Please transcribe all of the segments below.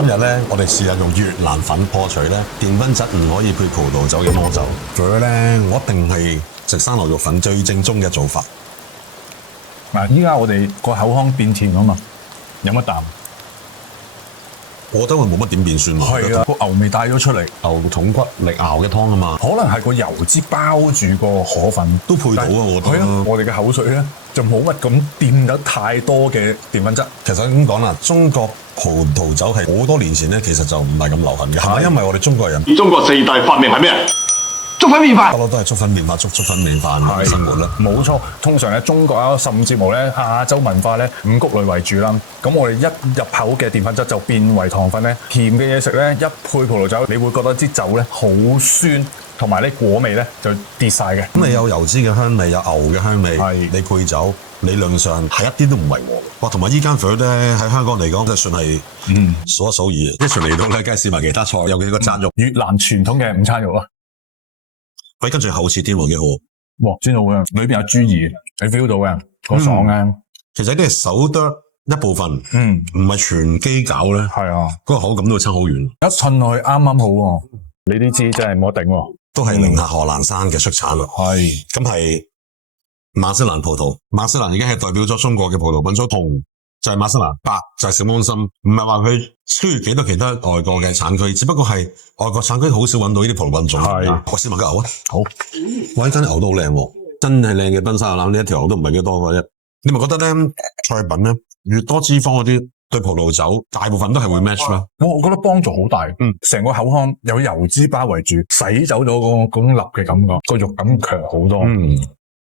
今日咧，我哋試下用越南粉破除咧澱粉質唔可以配葡萄酒嘅魔咒。佢咧，我一定係食生牛肉粉最正宗嘅做法。嗱，依家我哋個口腔變甜啊嘛，飲一啖。我覺得佢冇乜點變酸喎。係啊，個牛味帶咗出嚟，牛筒骨力熬嘅湯啊嘛，可能係個油脂包住個河粉都配到啊！我覺得。我哋嘅口水咧就冇乜咁掂得太多嘅澱粉質。其實咁講啦，中國葡萄酒係好多年前咧，其實就唔係咁流行嘅，係咪因為我哋中國人？中國四大發明係咩？粥粉麵飯，不嬲都係粥粉麵飯、粥粉麵飯生活啦。冇錯，通常咧中國啊，甚至乎咧亞洲文化咧五穀類為主啦。咁我哋一入口嘅澱粉質就變為糖分咧，甜嘅嘢食咧一配葡萄酒，你會覺得支酒咧好酸，同埋咧果味咧就跌晒嘅。咁你有油脂嘅香味，有牛嘅香味，係你配酒理論上係一啲都唔違和。哇！同埋依間房咧喺香港嚟講，就算係數一數二。一除嚟到咧，梗係試埋其他菜，有幾個炸肉，越南傳統嘅午餐肉啊！喂，跟住厚切添喎，幾好。哇，煎到嘅，裏邊有豬耳，你 feel 到嘅，個爽嘅。其實呢係手剁一部分，唔係全雞餃咧。係啊，嗰個口感都會差好遠。一襯落去啱啱好喎。你呢支真係冇得頂喎。都係寧夏河南山嘅出產啦。係，咁係馬斯蘭葡萄。馬斯蘭已經係代表咗中國嘅葡萄品種，紅就係馬斯蘭，白就係小安心。唔係話佢超越幾多其他外國嘅產區，只不過係外國產區好少揾到呢啲葡萄品種。係，我試埋個牛啊。好，哇！呢間牛都好靚喎，真係靚嘅賓沙腩，呢一條牛都唔係幾多嘅啫。你咪覺得咧菜品咧越多脂肪嗰啲對葡萄酒大部分都係會 match 咩？我覺得幫助好大。成個口腔有油脂包圍住，洗走咗嗰種立嘅感覺，個肉感強好多。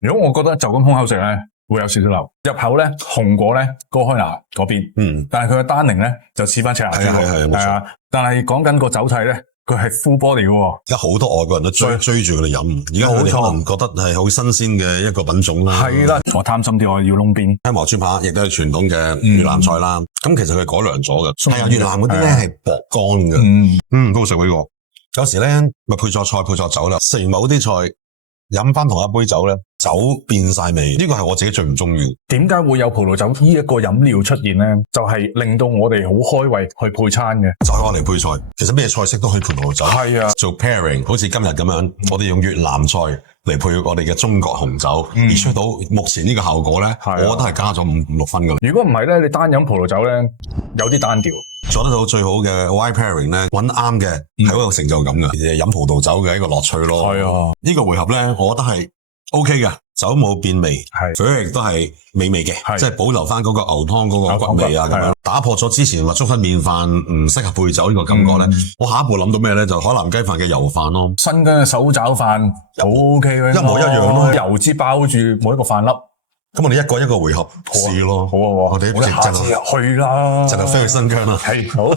如果我覺得就咁空口食咧，會有少少流。入口咧，紅果咧，哥開拿嗰邊，但係佢嘅單寧咧就似翻赤牙之後，係啊。但係講緊個酒體咧，佢係 full body 嘅喎。而家好多外國人都追住佢哋飲，而家佢哋可能覺得係好新鮮嘅一個品種啦。係啦，我貪心啲，我要窿邊。香茅豬扒亦都係傳統嘅越南菜啦。咁其實佢改良咗嘅，係啊，越南嗰啲咧係薄乾嘅。都好食呢個。有時咧咪配咗菜配咗酒啦，食完某啲菜飲翻同一杯酒咧。酒變晒味，呢個係我自己最唔中意。點解會有葡萄酒呢一個飲料出現咧？就係令到我哋好開胃去配餐嘅，就係攞嚟配菜。其實咩菜式都可以配葡萄酒。係啊，做 pairing， 好似今日咁樣，我哋用越南菜嚟配我哋嘅中國紅酒，而出到目前呢個效果咧，我覺得係加咗五六分噶啦。如果唔係咧，你單飲葡萄酒咧，有啲單調。做得到最好嘅 wine pairing 咧，揾啱嘅係好有成就感嘅，飲葡萄酒嘅一個樂趣咯。係啊，呢個回合咧，我覺得係。OK 嘅，酒冇變味，佢亦都係美味嘅，即係保留翻嗰個牛湯嗰個骨味啊，咁樣打破咗之前話粥粉麵飯唔適合配酒呢個感覺咧。我下一步諗到咩咧？就海南雞飯嘅油飯咯，新疆嘅手抓飯好 OK 嘅，一模一樣咯，油脂包住每一個飯粒。咁我哋一個回合試咯，好啊，我哋下次去啦，就飛去新疆啦，係好。